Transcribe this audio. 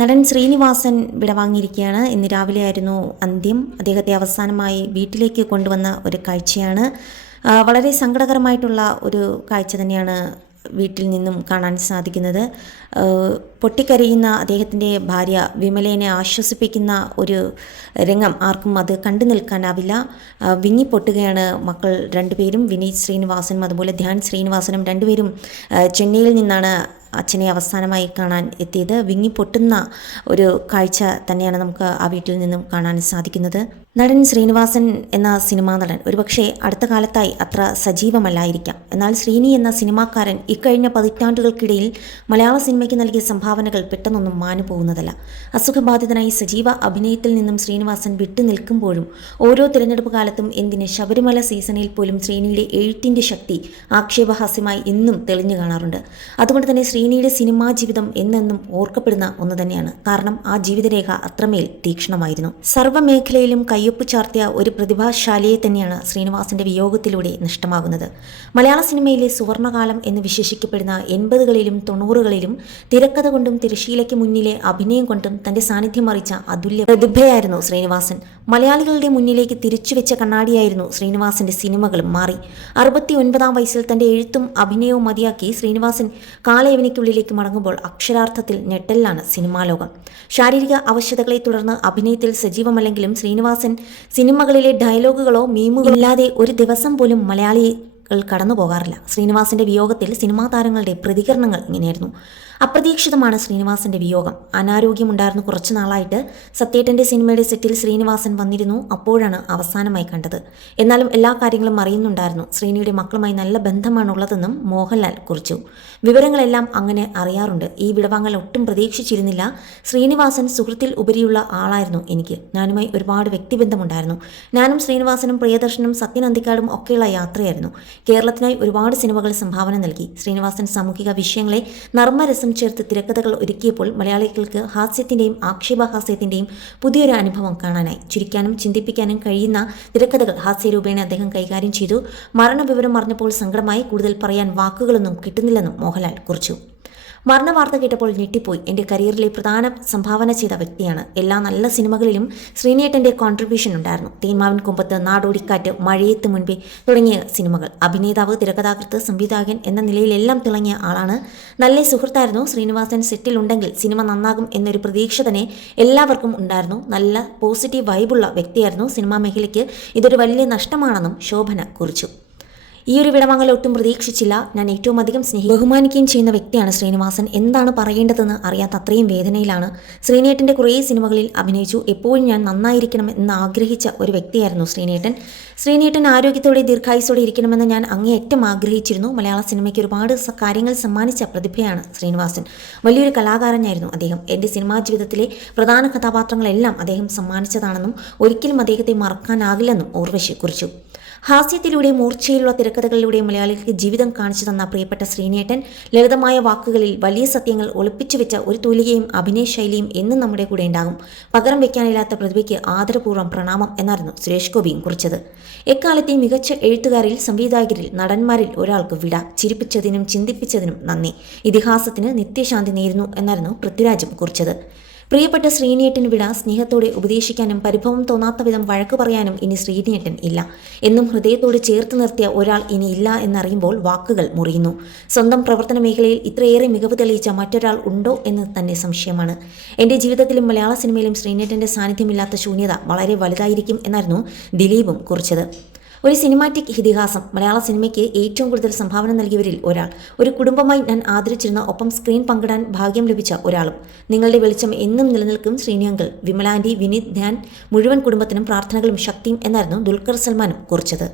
നടൻ ശ്രീനിവാസൻ വിടവാങ്ങിയിരിക്കുകയാണ്. ഇന്ന് രാവിലെയായിരുന്നു അന്ത്യം. അദ്ദേഹത്തെ അവസാനമായി വീട്ടിലേക്ക് കൊണ്ടുവന്ന ഒരു കാഴ്ചയാണ്. വളരെ സങ്കടകരമായിട്ടുള്ള ഒരു കാഴ്ച തന്നെയാണ് വീട്ടിൽ നിന്നും കാണാൻ സാധിക്കുന്നത്. പൊട്ടിക്കരയുന്ന അദ്ദേഹത്തിൻ്റെ ഭാര്യ വിമലേനെ ആശ്വസിപ്പിക്കുന്ന ഒരു രംഗം ആർക്കും അത് കണ്ടു നിൽക്കാനാവില്ല. വിങ്ങിപ്പൊട്ടുകയാണ് മക്കൾ രണ്ടുപേരും. വിനീത് ശ്രീനിവാസനും അതുപോലെ ധ്യാൻ ശ്രീനിവാസനും രണ്ടുപേരും ചെന്നൈയിൽ നിന്നാണ് അച്ഛനെ അവസാനമായി കാണാൻ എത്തിയത്. വിങ്ങിപ്പൊട്ടുന്ന ഒരു കാഴ്ച തന്നെയാണ് നമുക്ക് ആ വീട്ടിൽ നിന്നും കാണാൻ സാധിക്കുന്നത്. നടൻ ശ്രീനിവാസൻ എന്ന സിനിമാ നടൻ ഒരുപക്ഷെ അടുത്ത കാലത്തായി അത്ര സജീവമല്ലായിരിക്കാം. എന്നാൽ ശ്രീനി എന്ന സിനിമാക്കാരൻ ഇക്കഴിഞ്ഞ പതിറ്റാണ്ടുകൾക്കിടയിൽ മലയാള സിനിമയ്ക്ക് നൽകിയ സംഭാവനകൾ പെട്ടെന്നൊന്നും മാനുപോകുന്നതല്ല. അസുഖബാധിതനായി സജീവ അഭിനയത്തിൽ നിന്നും ശ്രീനിവാസൻ വിട്ടുനിൽക്കുമ്പോഴും ഓരോ തിരഞ്ഞെടുപ്പ് കാലത്തും എന്തിന് ശബരിമല സീസണിൽ പോലും ശ്രീനിയുടെ എഴുത്തിൻ്റെ ശക്തി ആക്ഷേപഹാസ്യമായി ഇന്നും തെളിഞ്ഞു കാണാറുണ്ട്. അതുകൊണ്ട് തന്നെ ശ്രീനിയുടെ സിനിമാ ജീവിതം എന്നെന്നും ഓർക്കപ്പെടുന്ന ഒന്ന് തന്നെയാണ്. കാരണം ആ ജീവിതരേഖ അത്രമേൽ തീക്ഷ്ണമായിരുന്നു. സർവ്വമേഖലയിലും കയ്യൊപ്പ് ചാർത്തിയ ഒരു പ്രതിഭാശാലിയെ തന്നെയാണ് ശ്രീനിവാസന്റെ വിയോഗത്തിലൂടെ നഷ്ടമാകുന്നത്. മലയാള സിനിമയിലെ സുവർണകാലം എന്ന് വിശേഷിക്കപ്പെടുന്ന 80കളിലും 90കളിലും തിരക്കഥ കൊണ്ടും തിരശീലയ്ക്ക് മുന്നിലെ അഭിനയം കൊണ്ടും തന്റെ സാന്നിധ്യം അറിയിച്ച അതുല്യ പ്രതിഭയായിരുന്നു ശ്രീനിവാസൻ. മലയാളികളുടെ മുന്നിലേക്ക് തിരിച്ചുവെച്ച കണ്ണാടിയായിരുന്നു ശ്രീനിവാസന്റെ സിനിമകളും മാറി. 69-ാം വയസ്സിൽ തന്റെ എഴുത്തും അഭിനയവും മതിയാക്കി ശ്രീനിവാസൻ കാലയവനിക്കുള്ളിലേക്ക് മടങ്ങുമ്പോൾ അക്ഷരാർത്ഥത്തിൽ ഞെട്ടലിലാണ് സിനിമാ ലോകം. ശാരീരിക അവശതകളെ തുടർന്ന് അഭിനയത്തിൽ സജീവമല്ലെങ്കിലും ശ്രീനിവാസൻ സിനിമകളിലെ ഡയലോഗുകളോ മീമുകളോ ഇല്ലാതെ ഒരു ദിവസം പോലും മലയാളികൾ കടന്നു പോകാറില്ല. ശ്രീനിവാസന്റെ വിയോഗത്തിൽ സിനിമാ താരങ്ങളുടെ പ്രതികരണങ്ങൾ ഇങ്ങനെയായിരുന്നു. അപ്രതീക്ഷിതമാണ് ശ്രീനിവാസന്റെ വിയോഗം. അനാരോഗ്യമുണ്ടായിരുന്നു. കുറച്ചു നാളായിട്ട് സത്യേട്ടൻ്റെ സിനിമയുടെ സെറ്റിൽ ശ്രീനിവാസൻ വന്നിരുന്നു. അപ്പോഴാണ് അവസാനമായി കണ്ടത്. എന്നാലും എല്ലാ കാര്യങ്ങളും അറിയുന്നുണ്ടായിരുന്നു. ശ്രീനിയുടെ മക്കളുമായി നല്ല ബന്ധമാണുള്ളതെന്നും മോഹൻലാൽ കുറിച്ചു. വിവരങ്ങളെല്ലാം അങ്ങനെ അറിയാറുണ്ട്. ഈ വിടവാങ്ങൽ ഒട്ടും പ്രതീക്ഷിച്ചിരുന്നില്ല. ശ്രീനിവാസൻ സുഹൃത്തിൽ ഉപരിയുള്ള ആളായിരുന്നു എനിക്ക്. ഞാനുമായി ഒരുപാട് വ്യക്തിബന്ധമുണ്ടായിരുന്നു. ഞാനും ശ്രീനിവാസനും പ്രിയദർശനും സത്യൻ അന്തിക്കാടും ഒക്കെയുള്ള യാത്രയായിരുന്നു. കേരളത്തിനായി ഒരുപാട് സിനിമകൾ സംഭാവന നൽകി. ശ്രീനിവാസൻ സാമൂഹിക വിഷയങ്ങളെ നർമ്മരസം ചേർത്ത് തിരക്കഥകൾ ഒരുക്കിയപ്പോൾ മലയാളികൾക്ക് ഹാസ്യത്തിൻ്റെയും ആക്ഷേപഹാസ്യത്തിൻ്റെയും പുതിയൊരു അനുഭവം കാണാനായി. ചിരിക്കാനും ചിന്തിപ്പിക്കാനും കഴിയുന്ന തിരക്കഥകൾ ഹാസ്യരൂപേണ അദ്ദേഹം കൈകാര്യം ചെയ്തു. മരണവിവരം അറിഞ്ഞപ്പോൾ സങ്കടമായി. കൂടുതൽ പറയാൻ വാക്കുകളൊന്നും കിട്ടുന്നില്ലെന്നും മോഹൻലാൽ കുറിച്ചു. മരണവാർത്ത കേട്ടപ്പോൾ ഞെട്ടിപ്പോയി. എൻ്റെ കരിയറിലെ പ്രധാന സംഭാവന ചെയ്ത വ്യക്തിയാണ്. എല്ലാ നല്ല സിനിമകളിലും ശ്രീനിയേട്ടൻ്റെ കോൺട്രിബ്യൂഷൻ ഉണ്ടായിരുന്നു. തേന്മാവിൻ കൊമ്പത്ത്, നാടോടിക്കാറ്റ്, മഴയത്ത് മുൻപേ തുടങ്ങിയ സിനിമകൾ. അഭിനേതാവ്, തിരക്കഥാകൃത്ത്, സംവിധായകൻ എന്ന നിലയിലെല്ലാം തിളങ്ങിയ ആളാണ്. നല്ല സുഹൃത്തായിരുന്നു. ശ്രീനിവാസൻ സെറ്റിലുണ്ടെങ്കിൽ സിനിമ നന്നാകും എന്നൊരു പ്രതീക്ഷ തന്നെ എല്ലാവർക്കും ഉണ്ടായിരുന്നു. നല്ല പോസിറ്റീവ് വൈബുള്ള വ്യക്തിയായിരുന്നു. സിനിമാ മേഖലയ്ക്ക് ഇതൊരു വലിയ നഷ്ടമാണെന്നും ശോഭന കുറിച്ചു. ഈ ഒരു വിടവാങ്ങൽ ഒട്ടും പ്രതീക്ഷിച്ചില്ല. ഞാൻ ഏറ്റവും അധികം ബഹുമാനിക്കുകയും ചെയ്യുന്ന വ്യക്തിയാണ് ശ്രീനിവാസൻ. എന്താണ് പറയേണ്ടതെന്ന് അറിയാത്ത അത്രയും വേദനയിലാണ്. ശ്രീനേട്ടൻ്റെ കുറേ സിനിമകളിൽ അഭിനയിച്ചു. എപ്പോഴും ഞാൻ നന്നായിരിക്കണം എന്ന് ആഗ്രഹിച്ച ഒരു വ്യക്തിയായിരുന്നു ശ്രീനേട്ടൻ. ശ്രീനേട്ടൻ ആരോഗ്യത്തോടെ ദീർഘായുസോടെ ഇരിക്കണമെന്ന് ഞാൻ അങ്ങേയറ്റം ആഗ്രഹിച്ചിരുന്നു. മലയാള സിനിമയ്ക്ക് ഒരുപാട് കാര്യങ്ങൾ സമ്മാനിച്ച പ്രതിഭയാണ് ശ്രീനിവാസൻ. വലിയൊരു കലാകാരനായിരുന്നു അദ്ദേഹം. എൻ്റെ സിനിമാ ജീവിതത്തിലെ പ്രധാന കഥാപാത്രങ്ങളെല്ലാം അദ്ദേഹം സമ്മാനിച്ചതാണെന്നും ഒരിക്കലും അദ്ദേഹത്തെ മറക്കാനാകില്ലെന്നും ഊർവശി കുറിച്ചു. ഹാസ്യത്തിലൂടെ മൂർച്ചയിലുള്ള തിരക്കഥകളിലൂടെ മലയാളികൾക്ക് ജീവിതം കാണിച്ചു തന്ന പ്രിയപ്പെട്ട ശ്രീനേട്ടൻ ലളിതമായ വാക്കുകളിൽ വലിയ സത്യങ്ങൾ ഒളിപ്പിച്ചു വെച്ച ഒരു തൂലികയും അഭിനയ ശൈലിയും എന്നും നമ്മുടെ കൂടെ ഉണ്ടാകും. പകരം വെക്കാനില്ലാത്ത പ്രതിഭയ്ക്ക് ആദരപൂർവ്വം പ്രണാമം എന്നായിരുന്നു സുരേഷ് ഗോപിയും കുറിച്ചത്. എക്കാലത്തെ മികച്ച എഴുത്തുകാരിൽ, സംവിധായകരിൽ, നടന്മാരിൽ ഒരാൾക്ക് വിട. ചിരിപ്പിച്ചതിനും ചിന്തിപ്പിച്ചതിനും നന്ദി. ഇതിഹാസത്തിന് നിത്യശാന്തി നേരുന്നു എന്നായിരുന്നു പൃഥ്വിരാജും കുറിച്ചത്. പ്രിയപ്പെട്ട ശ്രീനിയേട്ടൻ വിട. സ്നേഹത്തോടെ ഉപദേശിക്കാനും പരിഭവം തോന്നാത്ത വിധം വഴക്കു പറയാനും ഇനി ശ്രീനിയേട്ടൻ ഇല്ല. എന്നും ഹൃദയത്തോട് ചേർത്ത് നിർത്തിയ ഒരാൾ ഇനി ഇല്ല എന്നറിയുമ്പോൾ വാക്കുകൾ മുറിയുന്നു. സ്വന്തം പ്രവർത്തന മേഖലയിൽ ഇത്രയേറെ മികവ് തെളിയിച്ച മറ്റൊരാൾ ഉണ്ടോ എന്ന് തന്നെ സംശയമാണ്. എൻ്റെ ജീവിതത്തിലും മലയാള സിനിമയിലും ശ്രീനിയേട്ടൻ്റെ സാന്നിധ്യമില്ലാത്ത ശൂന്യത വളരെ വലുതായിരിക്കും എന്നായിരുന്നു ദിലീപും കുറിച്ചത്. ഒരു സിനിമാറ്റിക് ഇതിഹാസം. മലയാള സിനിമയ്ക്ക് ഏറ്റവും കൂടുതൽ സംഭാവന നൽകിയവരിൽ ഒരാൾ. ഒരു കുടുംബമായി ഞാൻ ആദരിച്ചിരുന്ന, ഒപ്പം സ്ക്രീൻ പങ്കിടാൻ ഭാഗ്യം ലഭിച്ച ഒരാളും. നിങ്ങളുടെ വെളിച്ചം എന്നും നിലനിൽക്കും ശ്രീനിയങ്കിൾ. വിമലാൻറ്റി, വിനീത്, ധ്യാൻ, മുഴുവൻ കുടുംബത്തിനും പ്രാർത്ഥനകളും ശക്തിയും എന്നായിരുന്നു ദുൽഖർ സൽമാനും കുറിച്ചത്.